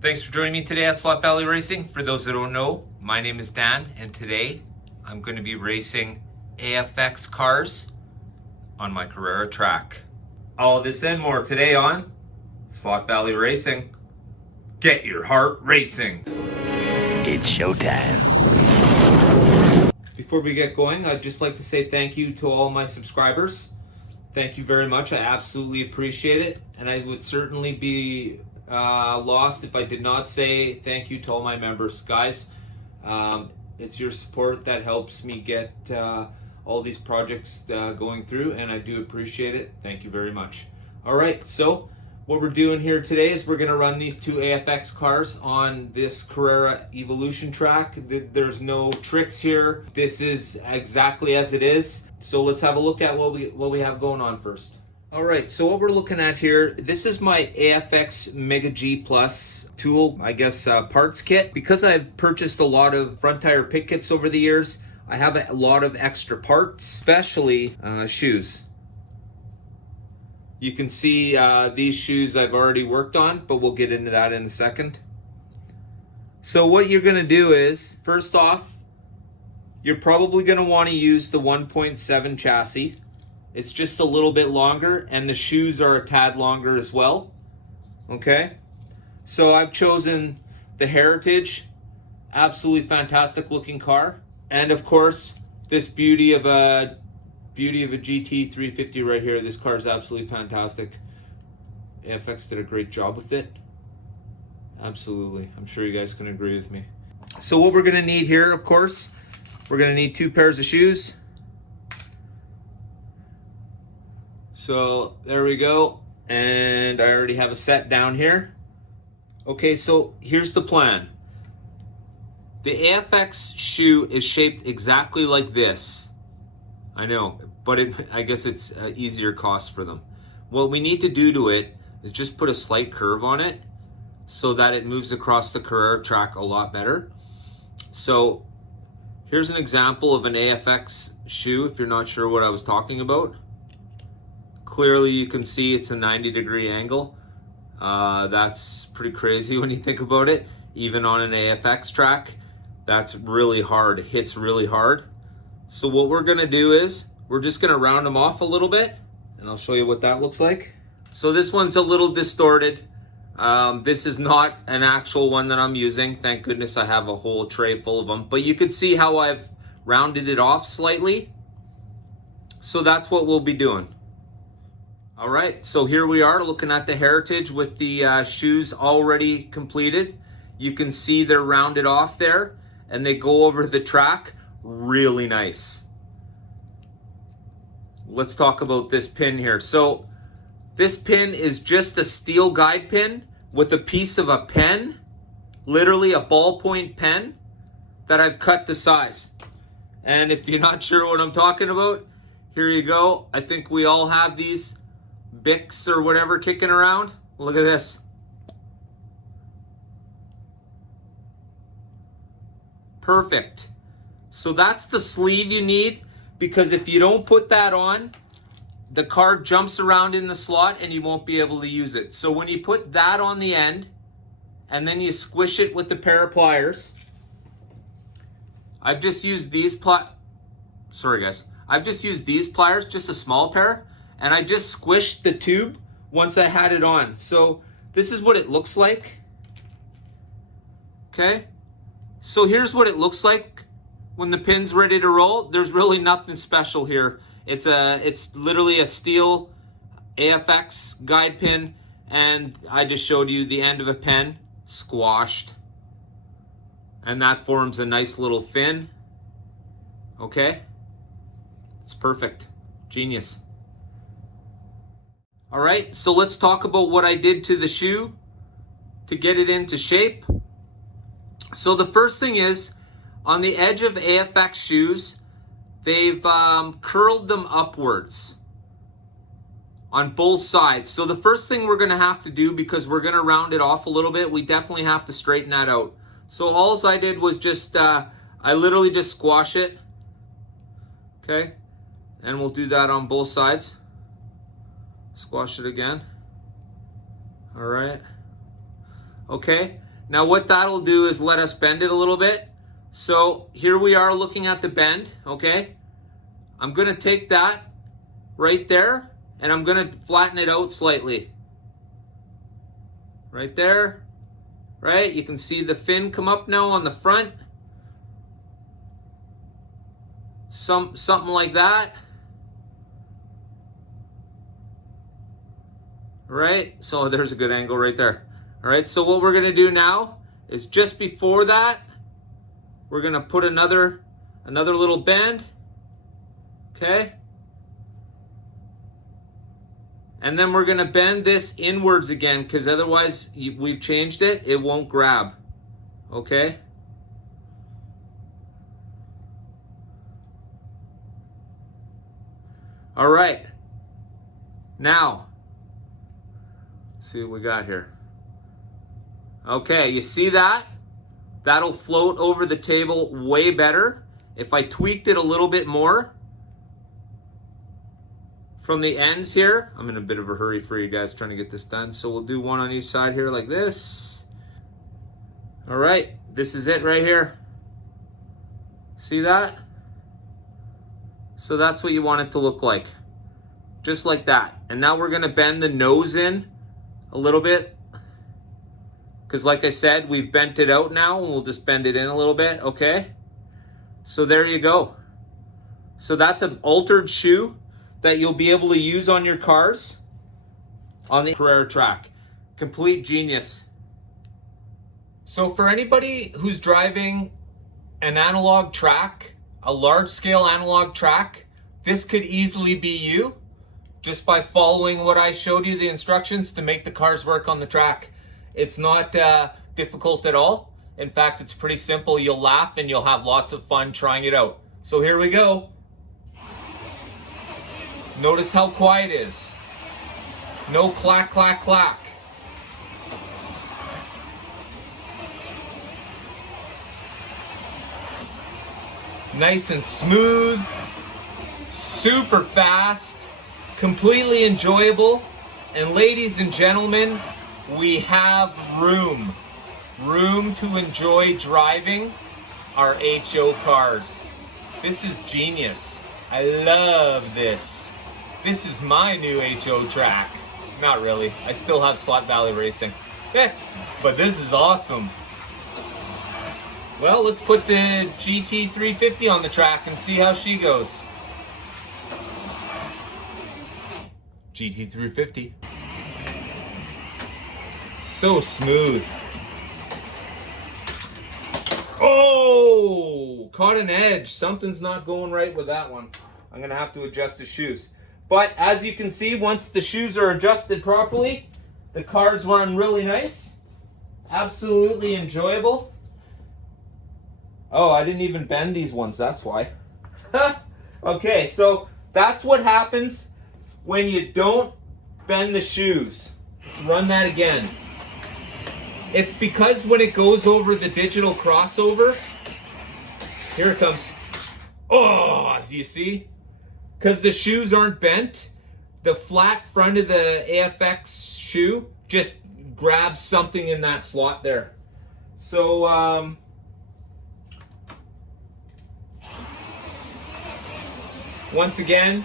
Thanks for joining me today at Slot Valley Racing. For those that don't know, my name is Dan, and today I'm going to be racing AFX cars on my Carrera track. All this and more today on Slot Valley Racing. Get your heart racing. It's showtime. Before we get going, I'd just like to say thank you to all my subscribers. Thank you very much. I absolutely appreciate it, and I would certainly be lost if I did not say thank you to all my members. Guys, it's your support that helps me get all these projects going through, and I do appreciate it. Thank you very much. All right, so what we're doing here today is we're going to run these two AFX cars on this Carrera Evolution track. There's no tricks here. This is exactly as it is. So let's have a look at what we have going on first. All right, so what we're looking at here, this is my AFX Mega G Plus tool, I guess, parts kit. Because I've purchased a lot of front tire pit kits over the years, I have a lot of extra parts, especially shoes. You can see these shoes I've already worked on, but we'll get into that in a second. So what you're gonna do is, first off, you're probably gonna wanna use the 1.7 chassis. It's just a little bit longer, and the shoes are a tad longer as well. Okay? So I've chosen the Heritage. Absolutely fantastic looking car. And of course, this beauty of a GT 350 right here. This car is absolutely fantastic. AFX did a great job with it. Absolutely. I'm sure you guys can agree with me. So what we're gonna need here, of course, we're gonna need 2 pairs of shoes. So there we go, and I already have a set down here. Okay, so here's the plan. The AFX shoe is shaped exactly like this. I know, but I guess it's easier cost for them. What we need to do to it is just put a slight curve on it so that it moves across the Carrera track a lot better. So here's an example of an AFX shoe if you're not sure what I was talking about. Clearly you can see it's a 90-degree angle. That's pretty crazy when you think about it. Even on an AFX track, that's really hard. It hits really hard. So what we're gonna do is, we're just gonna round them off a little bit, and I'll show you what that looks like. So this one's a little distorted. This is not an actual one that I'm using. Thank goodness I have a whole tray full of them. But you can see how I've rounded it off slightly. So that's what we'll be doing. All right, so here we are looking at the Heritage with the shoes already completed. You can see they're rounded off there, and they go over the track really nice. Let's talk about this pin here. So this pin is just a steel guide pin with a piece of a pen, literally a ballpoint pen, that I've cut the size. And if you're not sure what I'm talking about, here you go. I think we all have these Bics or whatever kicking around. Look at this. Perfect. So that's the sleeve you need, because if you don't put that on, the car jumps around in the slot and you won't be able to use it. So when you put that on the end and then you squish it with a pair of pliers, I've just used these I've just used these pliers, just a small pair, and I just squished the tube once I had it on. So this is what it looks like. Okay? So here's what it looks like when the pin's ready to roll. There's really nothing special here. It's literally a steel AFX guide pin, and I just showed you the end of a pen squashed. And that forms a nice little fin. Okay? It's perfect. Genius. All right, so let's talk about what I did to the shoe to get it into shape. So the first thing is, on the edge of AFX shoes, they've curled them upwards on both sides. So the first thing we're gonna have to do, because we're gonna round it off a little bit, we definitely have to straighten that out. So all I did was just, I literally just squash it, okay? And we'll do that on both sides. Squash it again. All right. Okay. Now what that'll do is let us bend it a little bit. So here we are looking at the bend, okay? I'm gonna take that right there and I'm gonna flatten it out slightly. Right there, right? You can see the fin come up now on the front. Something like that. Right, so there's a good angle right there. All right, so what we're gonna do now is just before that, we're gonna put another little bend, okay? And then we're gonna bend this inwards again, because otherwise we've changed it, it won't grab, okay? All right, now, let's see what we got here. Okay, you see that? That'll float over the table way better. If I tweaked it a little bit more from the ends here, I'm in a bit of a hurry for you guys trying to get this done. So we'll do one on each side here like this. All right, this is it right here. See that? So that's what you want it to look like. Just like that. And now we're gonna bend the nose in a little bit. Because like I said, we've bent it out now, and we'll just bend it in a little bit, okay? So there you go. So that's an altered shoe that you'll be able to use on your cars on the Carrera track. Complete genius. So for anybody who's driving an analog track, a large scale analog track, this could easily be you just by following what I showed you, the instructions to make the cars work on the track. It's not difficult at all. In fact, it's pretty simple. You'll laugh and you'll have lots of fun trying it out. So here we go. Notice how quiet it is. No clack, clack, clack. Nice and smooth, super fast, completely enjoyable. And ladies and gentlemen, we have room to enjoy driving our H.O. cars. This is genius. I love this. This is my new H.O. track. Not really. I still have Slot Valley Racing. But this is awesome. Well, let's put the GT350 on the track and see how she goes. GT350. So smooth. Oh, caught an edge. Something's not going right with that one. I'm gonna have to adjust the shoes. But as you can see, once the shoes are adjusted properly, the cars run really nice. Absolutely enjoyable. Oh, I didn't even bend these ones, that's why. Okay, so that's what happens when you don't bend the shoes. Let's run that again. It's because when it goes over the digital crossover, here it comes. Oh, you see? Because the shoes aren't bent, the flat front of the AFX shoe just grabs something in that slot there. So, once again,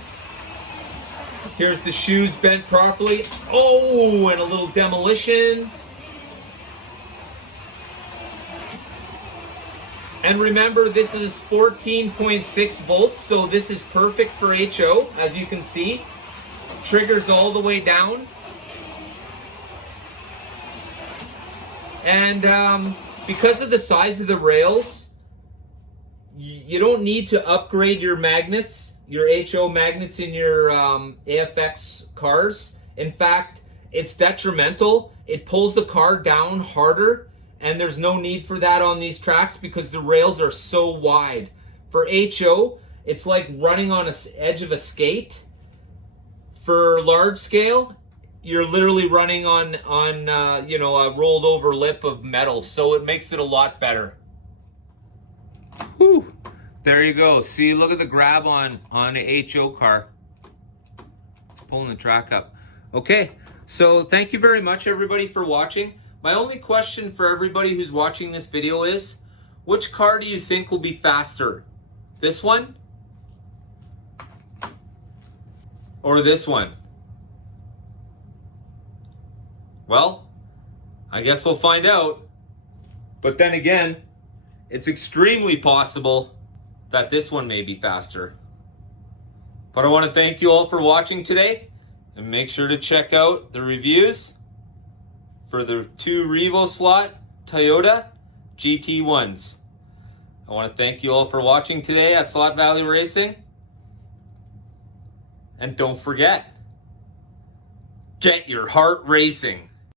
here's the shoes bent properly. Oh, and a little demolition. And remember, this is 14.6 volts, so this is perfect for H.O, as you can see. Triggers all the way down. And because of the size of the rails, you don't need to upgrade your magnets, your H.O magnets in your AFX cars. In fact, it's detrimental. It pulls the car down harder. And there's no need for that on these tracks because the rails are so wide. For H.O, it's like running on the edge of a skate. For large scale, you're literally running on a rolled over lip of metal. So it makes it a lot better. Whew. There you go. See, look at the grab on the H.O car. It's pulling the track up. Okay, so thank you very much, everybody, for watching. My only question for everybody who's watching this video is, which car do you think will be faster? This one? Or this one? Well, I guess we'll find out. But then again, it's extremely possible that this one may be faster. But I want to thank you all for watching today, and make sure to check out the reviews for the 2 Revo slot Toyota GT1s. I want to thank you all for watching today at Slot Valley Racing. And don't forget, get your heart racing.